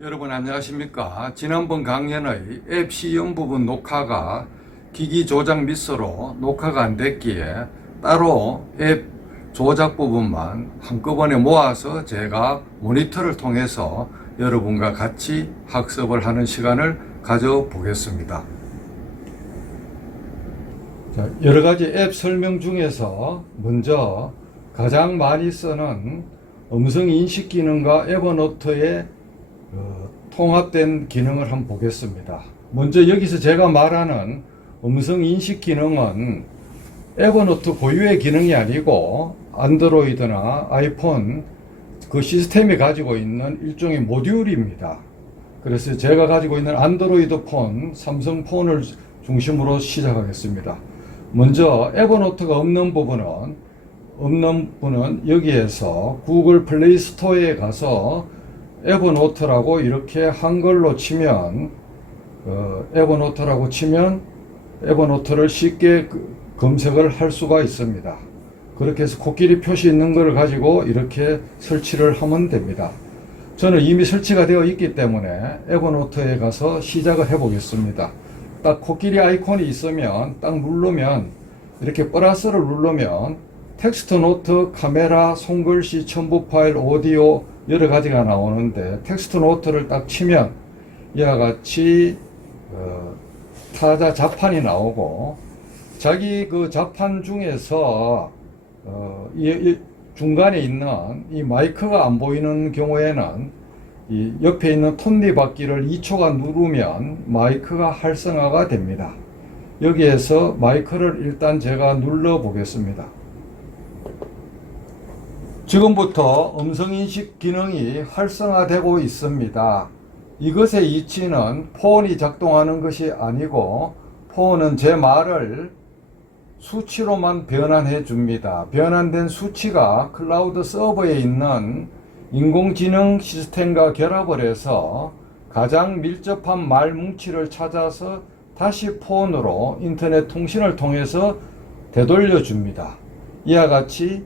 여러분 안녕하십니까. 지난번 강연의 앱 시험 부분 녹화가 기기 조작 미스로 녹화가 안 됐기에 따로 앱 조작 부분만 한꺼번에 모아서 제가 모니터를 통해서 여러분과 같이 학습을 하는 시간을 가져보겠습니다. 자, 여러 가지 앱 설명 중에서 먼저 가장 많이 쓰는 음성 인식 기능과 에버노트의 통합된 기능을 한번 보겠습니다. 먼저 여기서 제가 말하는 음성 인식 기능은 에버노트 고유의 기능이 아니고 안드로이드나 아이폰 그 시스템이 가지고 있는 일종의 모듈입니다. 그래서 제가 가지고 있는 안드로이드 폰, 삼성 폰을 중심으로 시작하겠습니다. 먼저 에버노트가 없는 부분은 여기에서 구글 플레이 스토어에 가서 에버노트라고 이렇게 한글로 치면 에버노트를 쉽게 검색을 할 수가 있습니다. 그렇게 해서 코끼리 표시 있는 것을 가지고 이렇게 설치를 하면 됩니다. 저는 이미 설치가 되어 있기 때문에 에버노트에 가서 시작을 해 보겠습니다. 딱 코끼리 아이콘이 있으면 딱 누르면 이렇게 플러스를 누르면 텍스트 노트, 카메라, 손글씨, 첨부 파일, 오디오 여러 가지가 나오는데 텍스트 노트를 딱 치면 이와 같이 타자 자판이 나오고 자기 그 자판 중에서 이 중간에 있는 이 마이크가 안 보이는 경우에는 이 옆에 있는 톱니바퀴를 2초간 누르면 마이크가 활성화가 됩니다. 여기에서 마이크를 일단 제가 눌러 보겠습니다. 지금부터 음성인식 기능이 활성화되고 있습니다. 이것의 이치는 폰이 작동하는 것이 아니고 폰은 제 말을 수치로만 변환해 줍니다. 변환된 수치가 클라우드 서버에 있는 인공지능 시스템과 결합을 해서 가장 밀접한 말 뭉치를 찾아서 다시 폰으로 인터넷 통신을 통해서 되돌려 줍니다. 이와 같이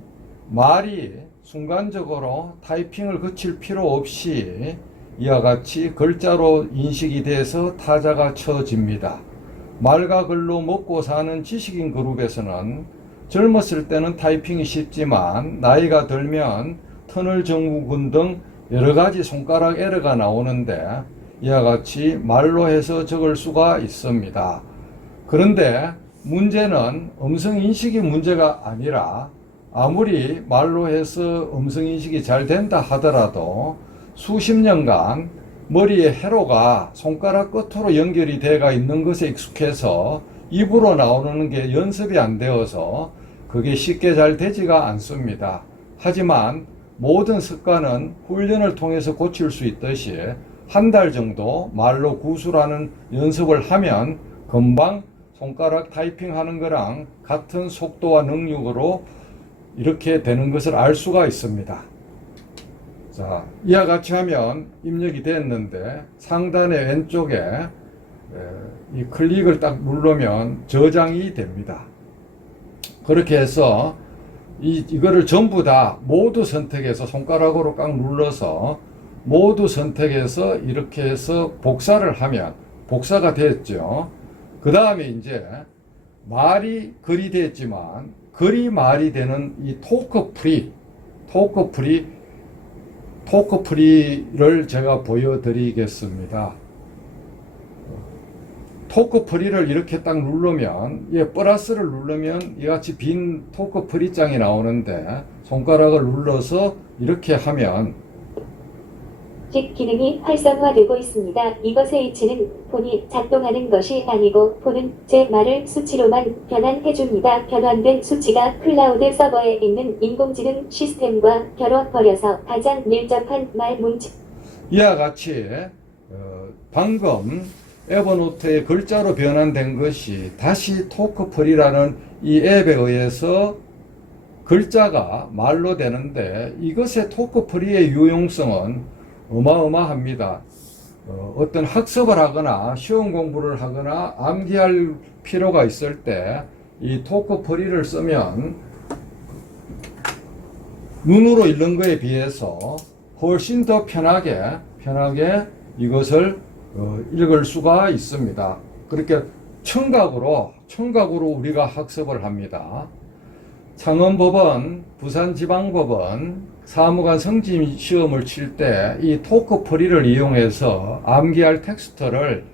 말이 순간적으로 타이핑을 거칠 필요 없이 이와 같이 글자로 인식이 돼서 타자가 쳐집니다. 말과 글로 먹고 사는 지식인 그룹에서는 젊었을 때는 타이핑이 쉽지만 나이가 들면 터널 증후군 등 여러 가지 손가락 에러가 나오는데 이와 같이 말로 해서 적을 수가 있습니다. 그런데 문제는 음성인식이 문제가 아니라 아무리 말로 해서 음성인식이 잘 된다 하더라도 수십 년간 머리에 회로가 손가락 끝으로 연결이 되어 있는 것에 익숙해서 입으로 나오는 게 연습이 안 되어서 그게 쉽게 잘 되지가 않습니다. 하지만 모든 습관은 훈련을 통해서 고칠 수 있듯이 한 달 정도 말로 구술하는 연습을 하면 금방 손가락 타이핑하는 거랑 같은 속도와 능력으로 이렇게 되는 것을 알 수가 있습니다. 자, 이와 같이 하면 입력이 됐는데 상단의 왼쪽에 이 클릭을 딱 누르면 저장이 됩니다. 그렇게 해서 이거를 전부 다 모두 선택해서 손가락으로 꽉 눌러서 모두 선택해서 이렇게 해서 복사를 하면 복사가 됐죠. 그 다음에 이제 말이 글이 됐지만 글이 말이 되는 이 토크프리를 제가 보여드리겠습니다. 토크프리를 이렇게 딱 누르면, 플러스를 누르면 이같이 빈 토크프리 장이 나오는데 손가락을 눌러서 이렇게 하면 기능이 활성화되고 있습니다. 이것의 이치는 폰이 작동하는 것이 아니고 폰은 제 말을 수치로만 변환해줍니다. 변환된 수치가 클라우드 서버에 있는 인공지능 시스템과 결합버려서 가장 밀접한 말 뭉치. 이와 같이 방금 에버노트의 글자로 변환된 것이 다시 토크프리라는 이 앱에 의해서 글자가 말로 되는데 이것의 토크프리의 유용성은 어마어마합니다. 어떤 학습을 하거나 시험 공부를 하거나 암기할 필요가 있을 때 이 토크프리를 쓰면 눈으로 읽는 거에 비해서 훨씬 더 편하게 이것을 읽을 수가 있습니다. 그렇게 청각으로 우리가 학습을 합니다. 창원법원, 부산지방법원 사무관 성진 시험을 칠 때 이 토크풀이를 이용해서 암기할 텍스트를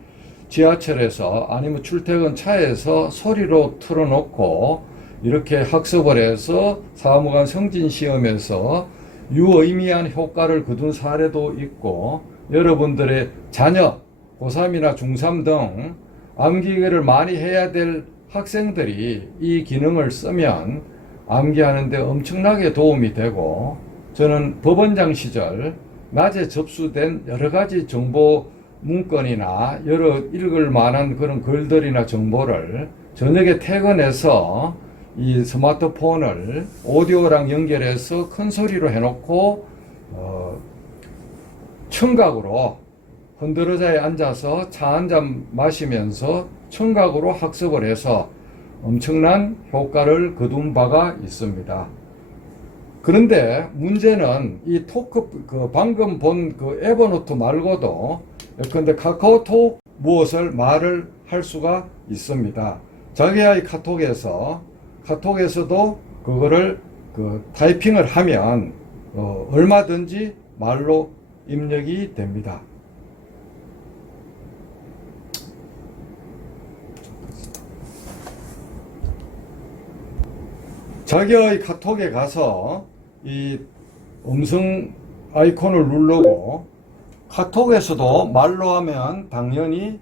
지하철에서 아니면 출퇴근 차에서 소리로 틀어놓고 이렇게 학습을 해서 사무관 성진 시험에서 유의미한 효과를 거둔 사례도 있고, 여러분들의 자녀 고3이나 중3 등 암기를 많이 해야 될 학생들이 이 기능을 쓰면 암기하는 데 엄청나게 도움이 되고, 저는 법원장 시절 낮에 접수된 여러 가지 정보 문건이나 여러 읽을 만한 그런 글들이나 정보를 저녁에 퇴근해서 이 스마트폰을 오디오랑 연결해서 큰 소리로 해놓고 청각으로 흔들의자에 앉아서 차 한 잔 마시면서 청각으로 학습을 해서 엄청난 효과를 거둔 바가 있습니다. 그런데 문제는 이 방금 본 에버노트 말고도 예컨대 카카오톡 무엇을 말을 할 수가 있습니다. 자기의 카톡에서도 그거를 타이핑을 하면 얼마든지 말로 입력이 됩니다. 자기의 카톡에 가서 이 음성 아이콘을 누르고, 카톡에서도 말로 하면 당연히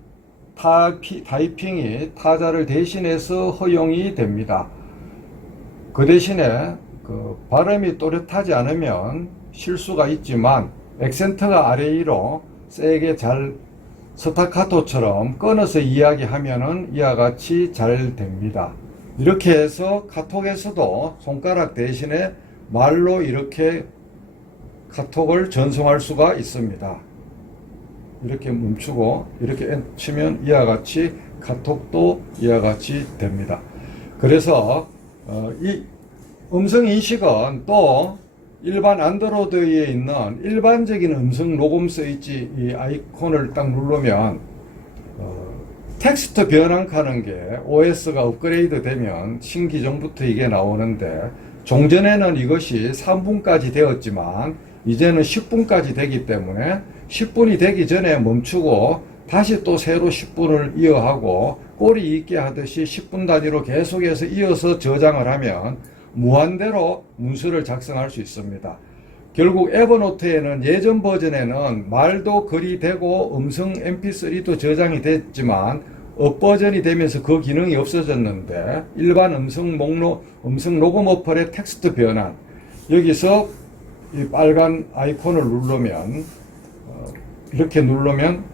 타이핑이 타자를 대신해서 허용이 됩니다. 그 대신에 발음이 또렷하지 않으면 실수가 있지만 액센트가 아래 위로 세게 잘 스타카토처럼 끊어서 이야기하면은 이와 같이 잘 됩니다. 이렇게 해서 카톡에서도 손가락 대신에 말로 이렇게 카톡을 전송할 수가 있습니다. 이렇게 멈추고 이렇게 치면 이와 같이 카톡도 이와 같이 됩니다. 그래서 이 음성 인식은 또 일반 안드로이드에 있는 일반적인 음성 녹음 스위치 이 아이콘을 딱 누르면 텍스트 변환하는 게 OS가 업그레이드 되면 신기종부터 이게 나오는데, 종전에는 이것이 3분까지 되었지만 이제는 10분까지 되기 때문에 10분이 되기 전에 멈추고 다시 또 새로 10분을 이어하고 꼬리 있게 하듯이 10분 단위로 계속해서 이어서 저장을 하면 무한대로 문서를 작성할 수 있습니다. 결국 에버노트에는 예전 버전에는 말도 글이 되고 음성 mp3도 저장이 됐지만 업버전이 되면서 그 기능이 없어졌는데, 일반 음성 녹음 어플의 텍스트 변환, 여기서 이 빨간 아이콘을 누르면 이렇게 누르면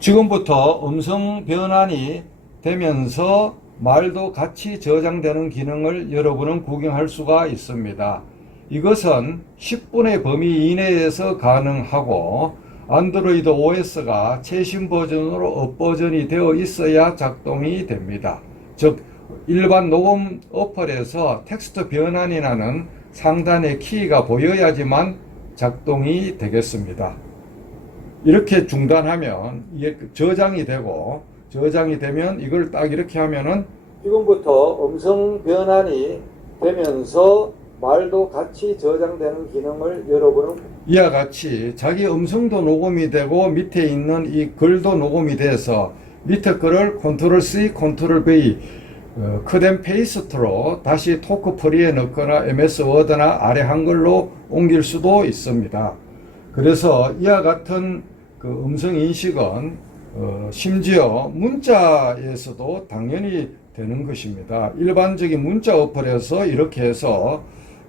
지금부터 음성 변환이 되면서 말도 같이 저장되는 기능을 여러분은 구경할 수가 있습니다. 이것은 10분의 범위 이내에서 가능하고, 안드로이드 OS가 최신 버전으로 업버전이 되어 있어야 작동이 됩니다. 즉 일반 녹음 어플에서 텍스트 변환이 나는 상단의 키가 보여야지만 작동이 되겠습니다. 이렇게 중단하면 이게 저장이 되고, 저장이 되면 이걸 딱 이렇게 하면은 지금부터 음성 변환이 되면서 말도 같이 저장되는 기능을 여러분은 이와 같이 자기 음성도 녹음이 되고 밑에 있는 이 글도 녹음이 돼서 밑에 글을 컨트롤 C, 컨트롤 V 컷앤 페이스트로 다시 토크풀이에 넣거나 MS 워드나 아래 한글로 옮길 수도 있습니다. 그래서 이와 같은 음성 인식은 심지어 문자에서도 당연히 되는 것입니다. 일반적인 문자 어플에서 이렇게 해서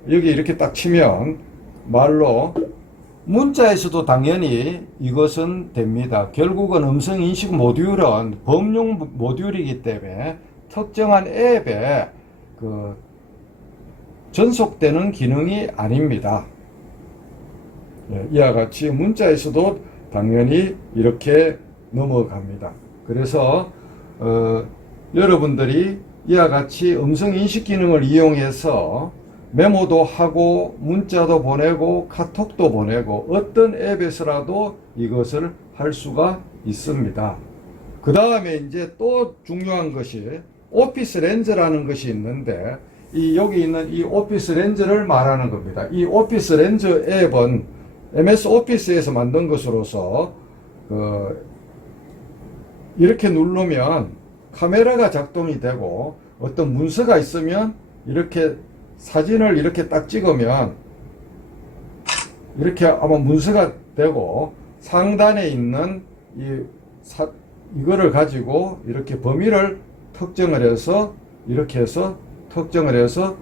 여기 이렇게 딱 치면 말로 문자에서도 당연히 이것은 됩니다. 결국은 음성인식 모듈은 범용 모듈이기 때문에 특정한 앱에 전속되는 기능이 아닙니다. 이와 같이 문자에서도 당연히 이렇게 넘어갑니다. 그래서 여러분들이 이와 같이 음성인식 기능을 이용해서 메모도 하고 문자도 보내고 카톡도 보내고 어떤 앱에서라도 이것을 할 수가 있습니다. 그 다음에 이제 또 중요한 것이 오피스 렌즈라는 것이 있는데, 여기 있는 이 오피스 렌즈를 말하는 겁니다. 이 오피스 렌즈 앱은 MS 오피스에서 만든 것으로서 이렇게 누르면 카메라가 작동이 되고, 어떤 문서가 있으면 이렇게 사진을 이렇게 딱 찍으면 이렇게 아마 문서가 되고, 상단에 있는 이거를 가지고 이렇게 범위를 특정을 해서 이렇게 해서 특정을 해서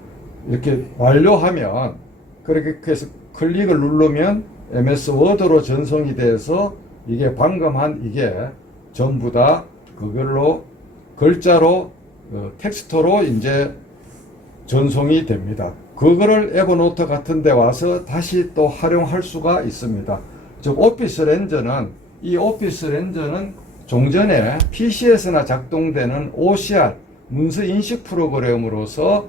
이렇게 완료하면, 그렇게 해서 클릭을 누르면 MS 워드로 전송이 돼서 이게 방금 한 이게 전부 다 그걸로 글자로 텍스트로 이제 전송이 됩니다. 그거를 에버노트 같은 데 와서 다시 또 활용할 수가 있습니다. 즉 오피스 렌즈는, 이 오피스 렌즈는 종전에 PC에서나 작동되는 OCR 문서 인식 프로그램으로서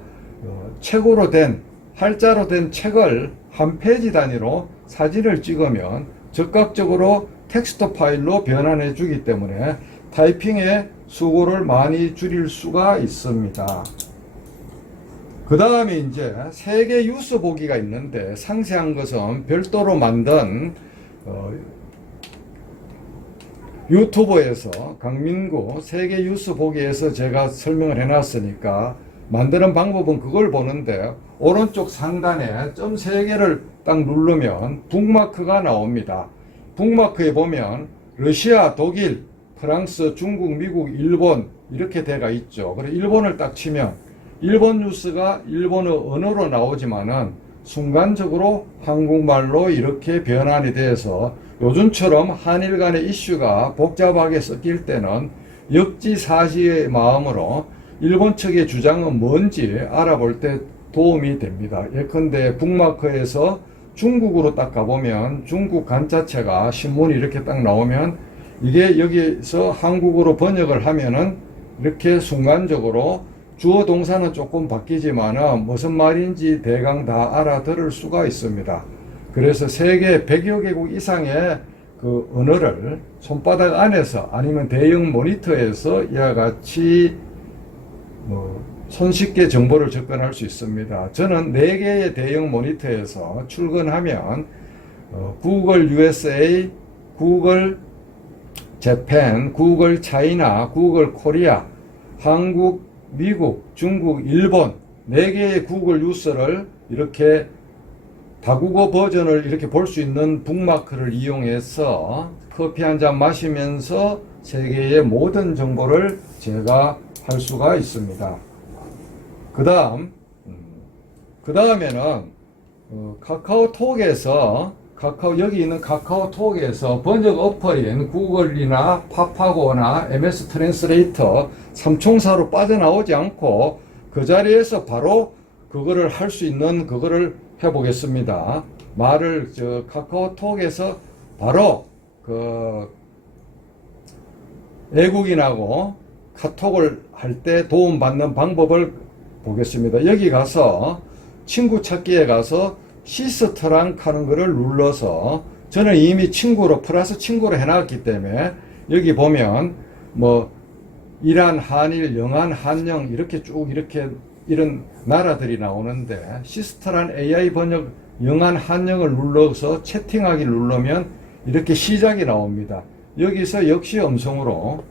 책으로 된, 할자로 된 책을 한 페이지 단위로 사진을 찍으면 즉각적으로 텍스트 파일로 변환해 주기 때문에 타이핑의 수고를 많이 줄일 수가 있습니다. 그 다음에 이제 세계 뉴스 보기가 있는데, 상세한 것은 별도로 만든 유튜브에서 강민구 세계 뉴스 보기에서 제가 설명을 해놨으니까, 만드는 방법은 그걸 보는데, 오른쪽 상단에 점 3개를 딱 누르면 북마크가 나옵니다. 북마크에 보면 러시아, 독일, 프랑스, 중국, 미국, 일본 이렇게 돼가 있죠. 그래서 일본을 딱 치면 일본 뉴스가 일본어 언어로 나오지만은 순간적으로 한국말로 이렇게 변환이 돼서, 요즘처럼 한일 간의 이슈가 복잡하게 섞일 때는 역지사지의 마음으로 일본 측의 주장은 뭔지 알아볼 때 도움이 됩니다. 예컨대 북마크에서 중국으로 딱 가보면 중국 간자체가 신문이 이렇게 딱 나오면, 이게 여기서 한국어로 번역을 하면은 이렇게 순간적으로 주어 동사는 조금 바뀌지만은 무슨 말인지 대강 다 알아들을 수가 있습니다. 그래서 세계 100여 개국 이상의 그 언어를 손바닥 안에서 아니면 대형 모니터에서 이와 같이 손쉽게 정보를 접근할 수 있습니다. 저는 4개의 대형 모니터에서 출근하면 구글 USA, 구글 재팬, 구글 차이나, 구글 코리아, 한국, 미국, 중국, 일본 4개의 구글 뉴스를 이렇게 다국어 버전을 이렇게 볼 수 있는 북마크를 이용해서 커피 한 잔 마시면서 세계의 모든 정보를 제가 할 수가 있습니다. 그 다음에는 카카오톡에서 여기 있는 카카오톡에서 번역 어플인 구글이나 파파고나 MS 트랜스레이터 삼총사로 빠져나오지 않고 그 자리에서 바로 그거를 할 수 있는 그거를 해보겠습니다. 말을 카카오톡에서 바로 외국인하고 카톡을 할 때 도움받는 방법을 보겠습니다. 여기 가서 친구 찾기에 가서 시스트랑 하는 거를 눌러서, 저는 이미 친구로 플러스 친구로 해놨기 때문에 여기 보면 뭐 이란, 한일, 영한, 한영 이렇게 쭉 이렇게 이런 나라들이 나오는데, 시스트란 AI 번역 영한, 한영을 눌러서 채팅하기를 누르면 이렇게 시작이 나옵니다. 여기서 역시 음성으로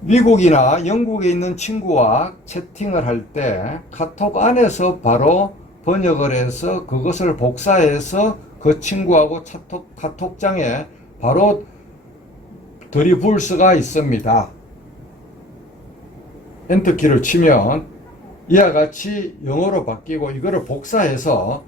미국이나 영국에 있는 친구와 채팅을 할 때 카톡 안에서 바로 번역을 해서 그것을 복사해서 그 친구하고 카톡장에 바로 들이부을 수가 있습니다. 엔터키를 치면 이와 같이 영어로 바뀌고, 이거를 복사해서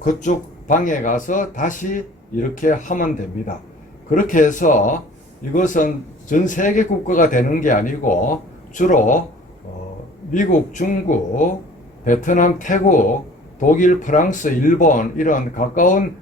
그쪽 방에 가서 다시 이렇게 하면 됩니다. 그렇게 해서 이것은 전 세계 국가가 되는 게 아니고 주로 미국, 중국, 베트남, 태국, 독일, 프랑스, 일본 이런 가까운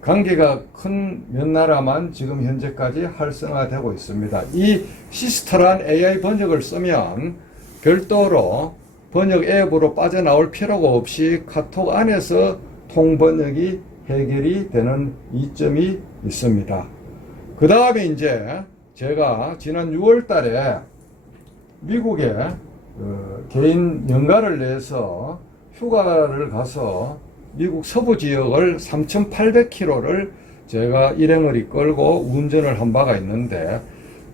관계가 큰 몇 나라만 지금 현재까지 활성화되고 있습니다. 이 시스터란 AI 번역을 쓰면 별도로 번역 앱으로 빠져나올 필요가 없이 카톡 안에서 통번역이 해결이 되는 이점이 있습니다. 그 다음에 이제 제가 지난 6월 달에 미국에 개인 연가를 내서 휴가를 가서 미국 서부 지역을 3,800km를 제가 일행을 이끌고 운전을 한 바가 있는데,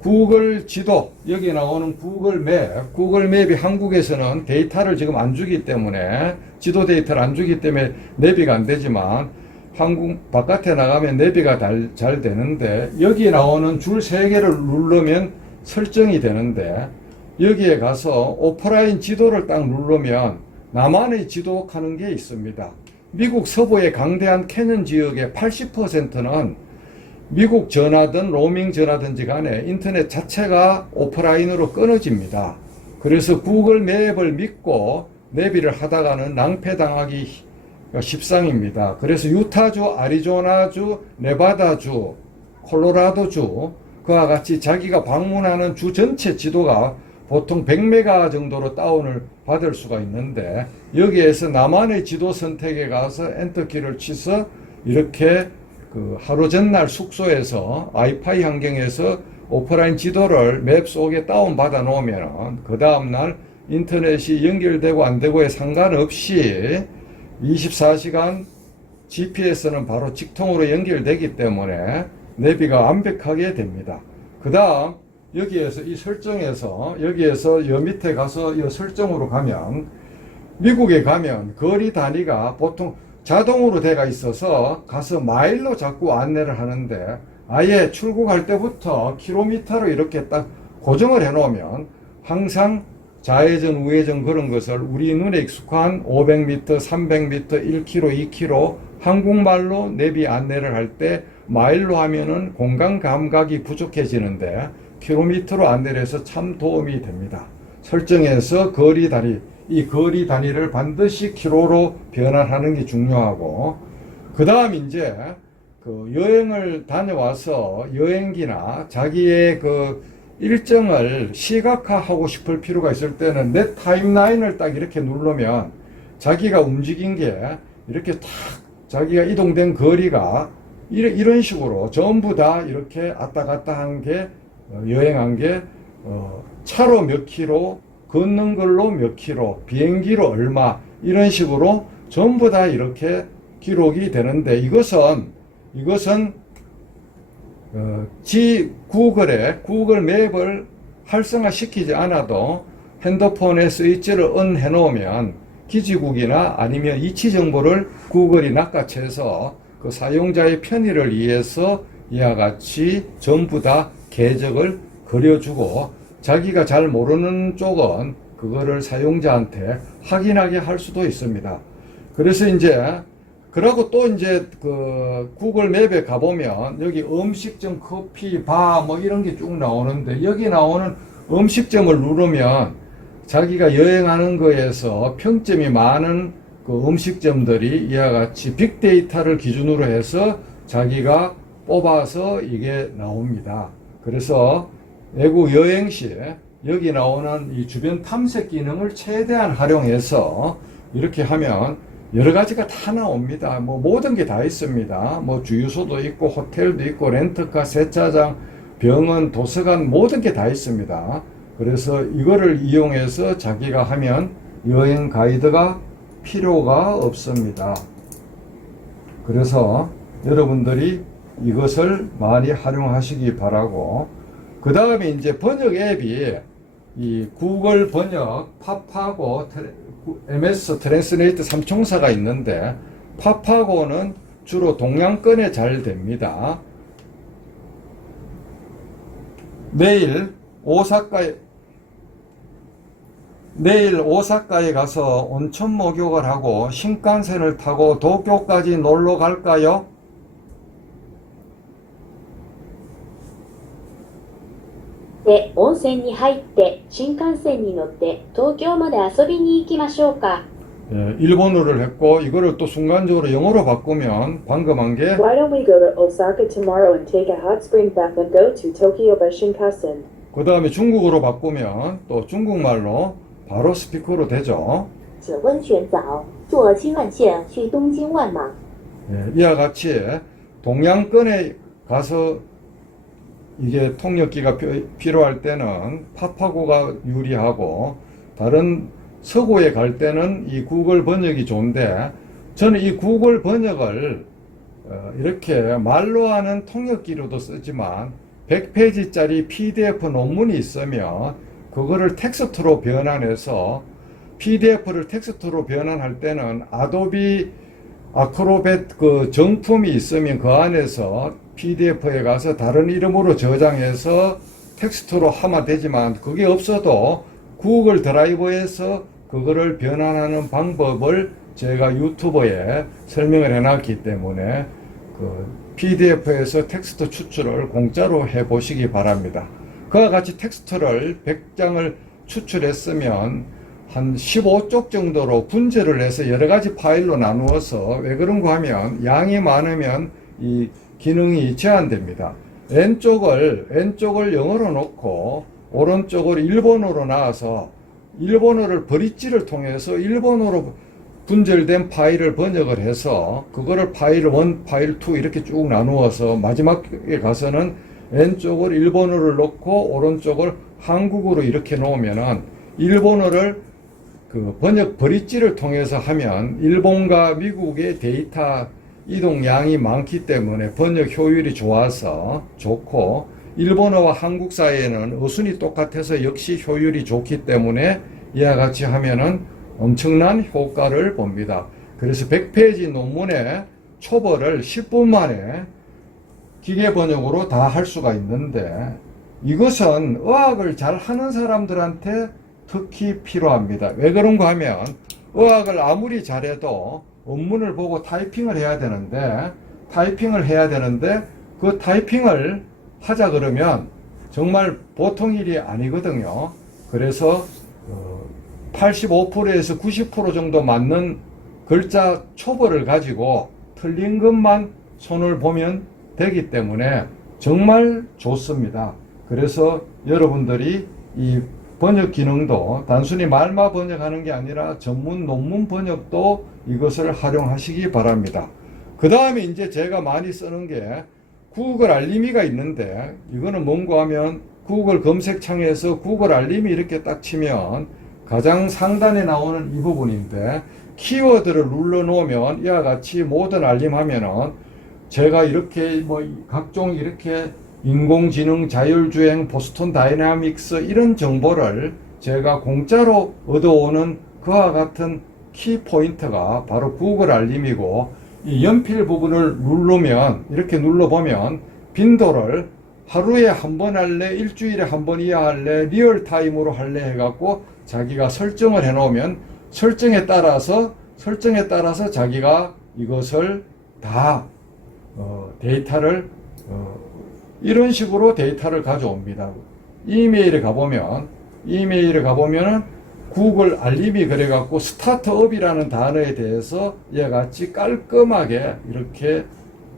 구글 지도, 여기 나오는 구글 맵이 한국에서는 데이터를 지금 안 주기 때문에, 지도 데이터를 안 주기 때문에 내비가 안 되지만, 한국 바깥에 나가면 내비가 잘 되는데, 여기 나오는 줄 3개를 누르면 설정이 되는데, 여기에 가서 오프라인 지도를 딱 누르면 나만의 지도하는 게 있습니다. 미국 서부의 강대한 캐년 지역의 80%는 미국 전화든 로밍 전화든지 간에 인터넷 자체가 오프라인으로 끊어집니다. 그래서 구글 맵을 믿고 내비를 하다가는 낭패당하기 십상입니다. 그래서 유타주, 아리조나주, 네바다주, 콜로라도주, 그와 같이 자기가 방문하는 주 전체 지도가 보통 100메가 정도로 다운을 받을 수가 있는데, 여기에서 나만의 지도 선택에 가서 엔터키를 치서 이렇게 하루 전날 숙소에서 와이파이 환경에서 오프라인 지도를 맵 속에 다운 받아 놓으면 그 다음날 인터넷이 연결되고 안 되고에 상관없이 24시간 GPS는 바로 직통으로 연결되기 때문에 내비가 완벽하게 됩니다. 그 다음 여기에서 이 설정에서 여기에서 여 밑에 가서 이 설정으로 가면, 미국에 가면 거리 단위가 보통 자동으로 돼가 있어서 가서 마일로 자꾸 안내를 하는데, 아예 출국할 때부터 킬로미터로 이렇게 딱 고정을 해 놓으면 항상 좌회전 우회전 그런 것을 우리 눈에 익숙한 500m, 300m, 1km, 2km 한국말로 내비 안내를 할 때 마일로 하면은 공간 감각이 부족해지는데, 킬로미터로 안내를 해서 참 도움이 됩니다. 설정에서 거리 단위, 이 거리 단위를 반드시 킬로로 변환하는 게 중요하고, 그 다음 이제 여행을 다녀와서 여행기나 자기의 일정을 시각화하고 싶을 필요가 있을 때는 내 타임라인을 딱 이렇게 누르면 자기가 움직인 게 이렇게 탁 자기가 이동된 거리가 이런 식으로 전부 다 이렇게 왔다 갔다 한 게, 여행한 게 차로 몇 킬로, 걷는 걸로 몇 킬로, 비행기로 얼마, 이런 식으로 전부 다 이렇게 기록이 되는데, 이것은 구글 맵을 활성화시키지 않아도 핸드폰에 스위치를 해 놓으면 기지국이나 아니면 위치 정보를 구글이 낚아채서 그 사용자의 편의를 위해서 이와 같이 전부 다 궤적을 그려주고, 자기가 잘 모르는 쪽은 그거를 사용자한테 확인하게 할 수도 있습니다. 그래서 이제 그러고 또 이제 구글 맵에 가보면 여기 음식점, 커피, 바 뭐 이런 게 쭉 나오는데, 여기 나오는 음식점을 누르면 자기가 여행하는 거에서 평점이 많은 음식점들이 이와 같이 빅데이터를 기준으로 해서 자기가 뽑아서 이게 나옵니다. 그래서 외국 여행 시 여기 나오는 이 주변 탐색 기능을 최대한 활용해서 이렇게 하면 여러 가지가 다 나옵니다. 뭐 모든 게 다 있습니다. 뭐 주유소도 있고 호텔도 있고 렌터카, 세차장, 병원, 도서관 모든 게 다 있습니다. 그래서 이거를 이용해서 자기가 하면 여행 가이드가 필요가 없습니다. 그래서 여러분들이 이것을 많이 활용하시기 바라고, 그 다음에 이제 번역 앱이 이 구글 번역, 팝하고 MS 트랜스레이트 3총사가 있는데, 팝하고는 주로 동양권에 잘 됩니다. 내일 오사카에 가서 온천 목욕을 하고 신칸센을 타고 도쿄까지 놀러 갈까요? 네, 温泉に入って新幹線に乗って東京まで遊びに行きましょうか? 예, 일본어를 했고 이거를 또 순간적으로 영어로 바꾸면 방금 한 게 Why don't we go to Osaka tomorrow and take a hot spring bath and go to Tokyo by Shinkansen? 그 다음에 중국어로 바꾸면 또 중국말로 바로 스피커로 되죠. 请温泉澡，坐新干线去东京万马。 예, 이와 같이 동양권에 가서 이게 통역기가 필요할 때는 파파고가 유리하고 다른 서구에 갈 때는 이 구글 번역이 좋은데 저는 이 구글 번역을 이렇게 말로 하는 통역기로도 쓰지만 100페이지짜리 PDF 논문이 있으면 그거를 텍스트로 변환해서 PDF를 텍스트로 변환할 때는 아도비 아크로벳 그 정품이 있으면 그 안에서 PDF에 가서 다른 이름으로 저장해서 텍스트로 하면 되지만 그게 없어도 구글 드라이브에서 그거를 변환하는 방법을 제가 유튜브에 설명을 해놨기 때문에 그 PDF에서 텍스트 추출을 공짜로 해 보시기 바랍니다. 그와 같이 텍스트를 100장을 추출했으면 한 15쪽 정도로 분절을 해서 여러 가지 파일로 나누어서 왜 그런가 하면 양이 많으면 이 기능이 제한됩니다. 왼쪽을 영어로 놓고 오른쪽을 일본어로 놔서 일본어를 브릿지를 통해서 일본어로 분절된 파일을 번역을 해서 그거를 파일 1, 파일 2 이렇게 쭉 나누어서 마지막에 가서는 왼쪽을 일본어를 놓고 오른쪽을 한국어로 이렇게 놓으면은 일본어를 그 번역 브릿지를 통해서 하면 일본과 미국의 데이터 이동량이 많기 때문에 번역 효율이 좋아서 좋고 일본어와 한국 사이에는 어순이 똑같아서 역시 효율이 좋기 때문에 이와 같이 하면은 엄청난 효과를 봅니다. 그래서 100페이지 논문의 초벌을 10분 만에 기계 번역으로 다 할 수가 있는데 이것은 의학을 잘 하는 사람들한테 특히 필요합니다. 왜 그런가 하면 의학을 아무리 잘해도 원문을 보고 타이핑을 해야 되는데 그 타이핑을 하자 그러면 정말 보통 일이 아니거든요. 그래서 85%에서 90% 정도 맞는 글자 초벌을 가지고 틀린 것만 손을 보면 되기 때문에 정말 좋습니다. 그래서 여러분들이 이 번역 기능도 단순히 말만 번역하는 게 아니라 전문 논문 번역도 이것을 활용하시기 바랍니다. 그 다음에 이제 제가 많이 쓰는 게 구글 알림이가 있는데 이거는 뭔가 하면 구글 검색창에서 구글 알림이 이렇게 딱 치면 가장 상단에 나오는 이 부분인데 키워드를 눌러 놓으면 이와 같이 모든 알림하면은 제가 이렇게 뭐 각종 이렇게 인공지능, 자율주행, 보스턴 다이나믹스 이런 정보를 제가 공짜로 얻어오는 그와 같은 키포인트가 바로 구글 알림이고 이 연필 부분을 누르면 이렇게 눌러보면 빈도를 하루에 한 번 할래, 일주일에 한 번 이하 할래, 리얼타임으로 할래 해갖고 자기가 설정을 해놓으면 설정에 따라서 자기가 이것을 다 데이터를 이런 식으로 데이터를 가져옵니다. 이메일에 가보면은 구글 알림이 그래갖고 스타트업이라는 단어에 대해서 이와 같이 깔끔하게 이렇게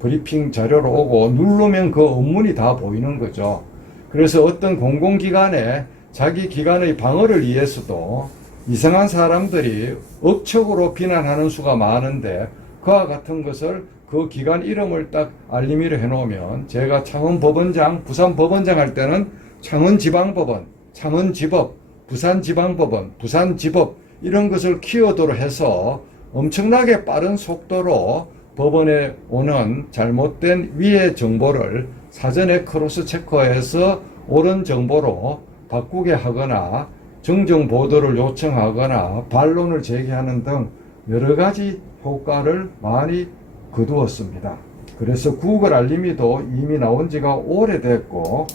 브리핑 자료로 오고 누르면 그 원문이 다 보이는 거죠. 그래서 어떤 공공기관에 자기 기관의 방어를 위해서도 이상한 사람들이 억측으로 비난하는 수가 많은데 그와 같은 것을 그 기관 이름을 딱 알림이로 해놓으면 제가 창원법원장, 부산법원장 할 때는 창원지방법원, 창원지법, 부산지방법원, 부산지법 이런 것을 키워드로 해서 엄청나게 빠른 속도로 법원에 오는 잘못된 위의 정보를 사전에 크로스 체크해서 옳은 정보로 바꾸게 하거나 정정 보도를 요청하거나 반론을 제기하는 등 여러 가지 효과를 많이 거두었습니다. 그래서 구글 알림이도 이미 나온 지가 오래됐고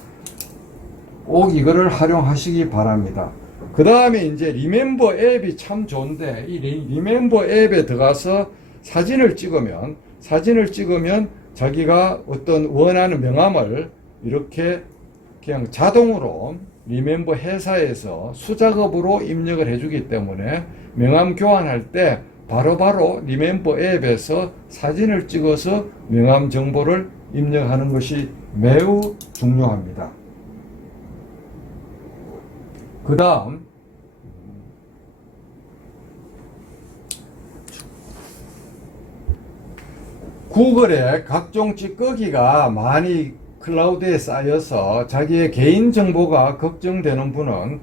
꼭 이거를 활용하시기 바랍니다. 그 다음에 이제 리멤버 앱이 참 좋은데 이 리멤버 앱에 들어가서 사진을 찍으면 자기가 어떤 원하는 명함을 이렇게 그냥 자동으로 리멤버 회사에서 수작업으로 입력을 해주기 때문에 명함 교환할 때 바로바로 리멤버 앱에서 사진을 찍어서 명함 정보를 입력하는 것이 매우 중요합니다. 그 다음 구글에 각종 찌꺼기가 많이 클라우드에 쌓여서 자기의 개인 정보가 걱정되는 분은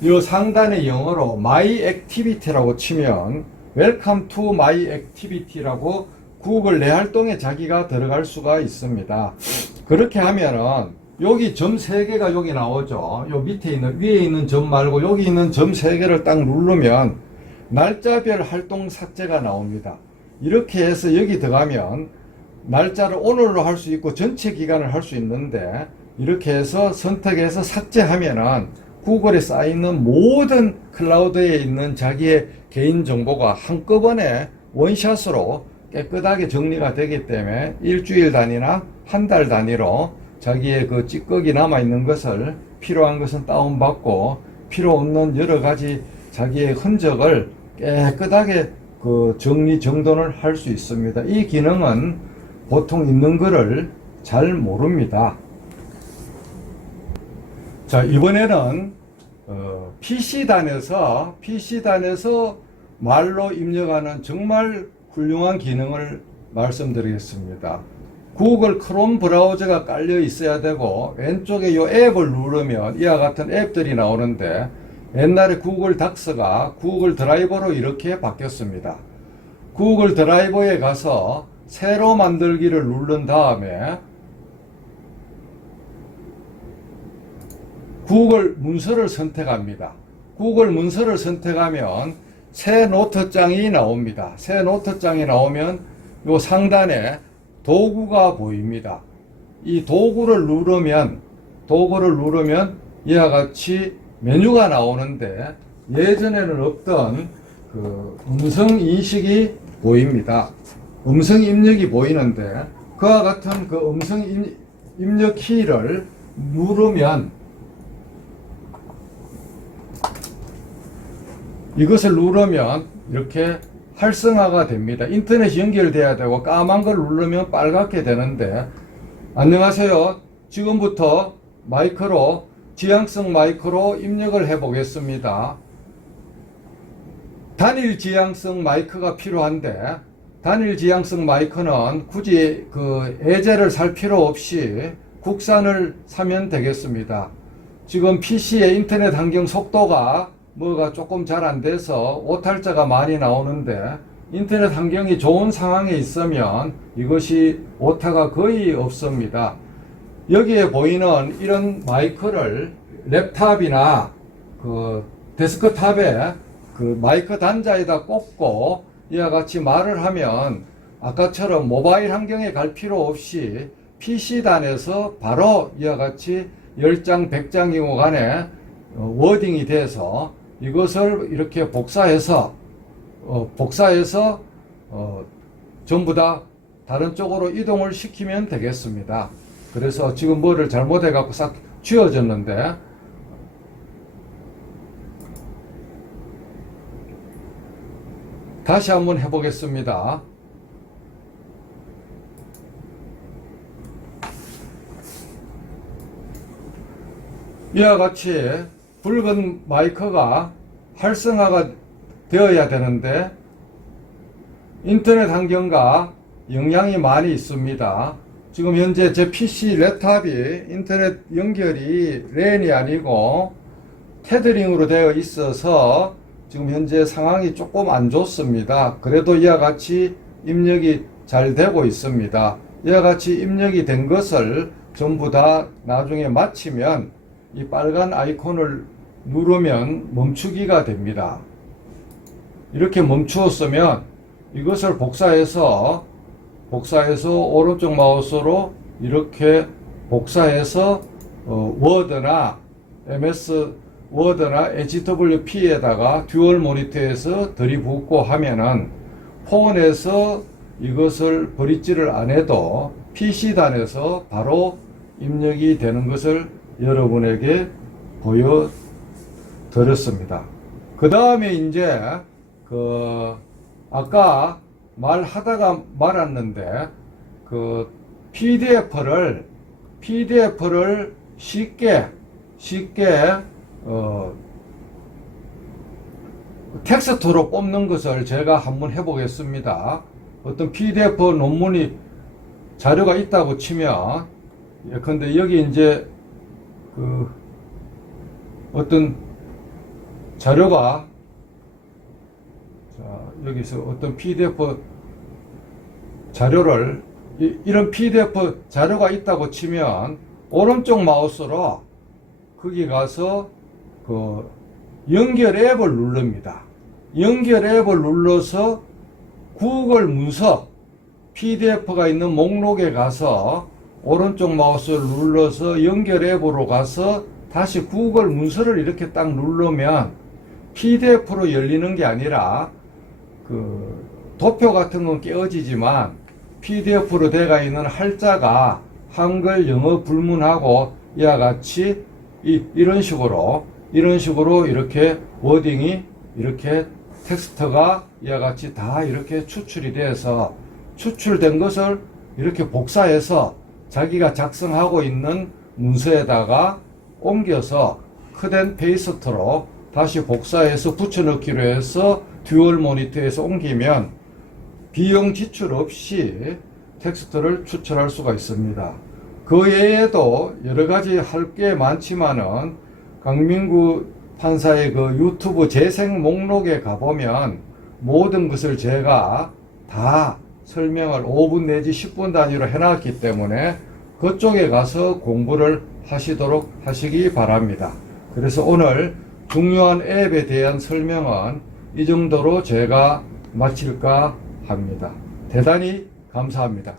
이 상단의 영어로 My Activity라고 치면 Welcome to My Activity라고 구글 내 활동에 자기가 들어갈 수가 있습니다. 그렇게 하면은 여기 점 3개가 여기 나오죠. 요 밑에 있는, 위에 있는 점 말고 여기 있는 점 3개를 딱 누르면 날짜별 활동 삭제가 나옵니다. 이렇게 해서 여기 들어가면 날짜를 오늘로 할 수 있고 전체 기간을 할 수 있는데, 이렇게 해서 선택해서 삭제하면은 구글에 쌓여있는 모든 클라우드에 있는 자기의 개인 정보가 한꺼번에 원샷으로 깨끗하게 정리가 되기 때문에 일주일 단위나 한 달 단위로 자기의 그 찌꺼기 남아있는 것을 필요한 것은 다운받고 필요 없는 여러 가지 자기의 흔적을 깨끗하게 그 정리 정돈을 할 수 있습니다. 이 기능은 보통 있는 거를 잘 모릅니다. 자, 이번에는 PC단에서 말로 입력하는 정말 훌륭한 기능을 말씀드리겠습니다. 구글 크롬 브라우저가 깔려 있어야 되고 왼쪽에 이 앱을 누르면 이와 같은 앱들이 나오는데, 옛날에 구글 닥스가 구글 드라이버로 이렇게 바뀌었습니다. 구글 드라이버에 가서 새로 만들기를 누른 다음에 구글 문서를 선택합니다. 구글 문서를 선택하면 새 노트장이 나옵니다. 새 노트장이 나오면 요 상단에 도구가 보입니다. 이 도구를 누르면 이와 같이 메뉴가 나오는데, 예전에는 없던 그 음성 인식이 보입니다. 음성 입력이 보이는데, 그와 같은 그 음성 입력 키를 누르면, 이것을 누르면 이렇게 활성화가 됩니다. 인터넷이 연결돼야 되고 까만 걸 누르면 빨갛게 되는데, 안녕하세요. 지금부터 지향성 마이크로 입력을 해 보겠습니다. 단일 지향성 마이크가 필요한데, 단일 지향성 마이크는 굳이 그 예제를 살 필요 없이 국산을 사면 되겠습니다. 지금 PC의 인터넷 환경 속도가 뭐가 조금 잘 안 돼서 오탈자가 많이 나오는데, 인터넷 환경이 좋은 상황에 있으면 이것이 오타가 거의 없습니다. 여기에 보이는 이런 마이크를 랩탑이나 그 데스크탑에 그 마이크 단자에다 꽂고 이와 같이 말을 하면 아까처럼 모바일 환경에 갈 필요 없이 PC단에서 바로 이와 같이 10장, 100장이고 간에 워딩이 돼서 이것을 이렇게 복사해서 전부 다 다른 쪽으로 이동을 시키면 되겠습니다. 그래서 지금 뭐를 잘못해 갖고 싹 지워졌는데, 다시 한번 해보겠습니다. 이와 같이 붉은 마이크가 활성화가 되어야 되는데 인터넷 환경과 영향이 많이 있습니다. 지금 현재 제 PC 랩탑이 인터넷 연결이 랜이 아니고 테더링으로 되어 있어서 지금 현재 상황이 조금 안 좋습니다. 그래도 이와 같이 입력이 잘 되고 있습니다. 이와 같이 입력이 된 것을 전부 다 나중에 마치면 이 빨간 아이콘을 누르면 멈추기가 됩니다. 이렇게 멈추었으면 이것을 복사해서 오른쪽 마우스로 이렇게 복사해서 워드나 MS 워드나 HWP에다가 듀얼 모니터에서 들이붓고 하면은 폰에서 이것을 브릿지를 안 해도 PC단에서 바로 입력이 되는 것을 여러분에게 보여드렸습니다. 그 다음에 이제 아까 말하다가 말았는데 PDF를 쉽게 텍스트로 뽑는 것을 제가 한번 해보겠습니다. 어떤 PDF 논문이 자료가 있다고 치면 예컨대 여기 이제 그 어떤 자료가 자, 여기서 어떤 PDF 자료를 이런 PDF 자료가 있다고 치면 오른쪽 마우스로 거기 가서 그 연결 앱을 누릅니다. 연결 앱을 눌러서 구글 문서 PDF가 있는 목록에 가서 오른쪽 마우스를 눌러서 연결 앱으로 가서 다시 구글 문서를 이렇게 딱 누르면 PDF로 열리는 게 아니라 그 도표 같은 건 깨어지지만 PDF로 되어 있는 할자가 한글, 영어 불문하고 이와 같이 이런 식으로 이렇게 워딩이 이렇게 텍스트가 이와 같이 다 이렇게 추출이 돼서 추출된 것을 이렇게 복사해서 자기가 작성하고 있는 문서에다가 옮겨서 컷앤 페이스트로 다시 복사해서 붙여넣기로 해서 듀얼 모니터에서 옮기면 비용 지출 없이 텍스트를 추출할 수가 있습니다. 그 외에도 여러 가지 할 게 많지만은 강민구 판사의 그 유튜브 재생 목록에 가보면 모든 것을 제가 다 설명을 5분 내지 10분 단위로 해놨기 때문에 그쪽에 가서 공부를 하시도록 하시기 바랍니다. 그래서 오늘 중요한 앱에 대한 설명은 이 정도로 제가 마칠까 합니다. 대단히 감사합니다.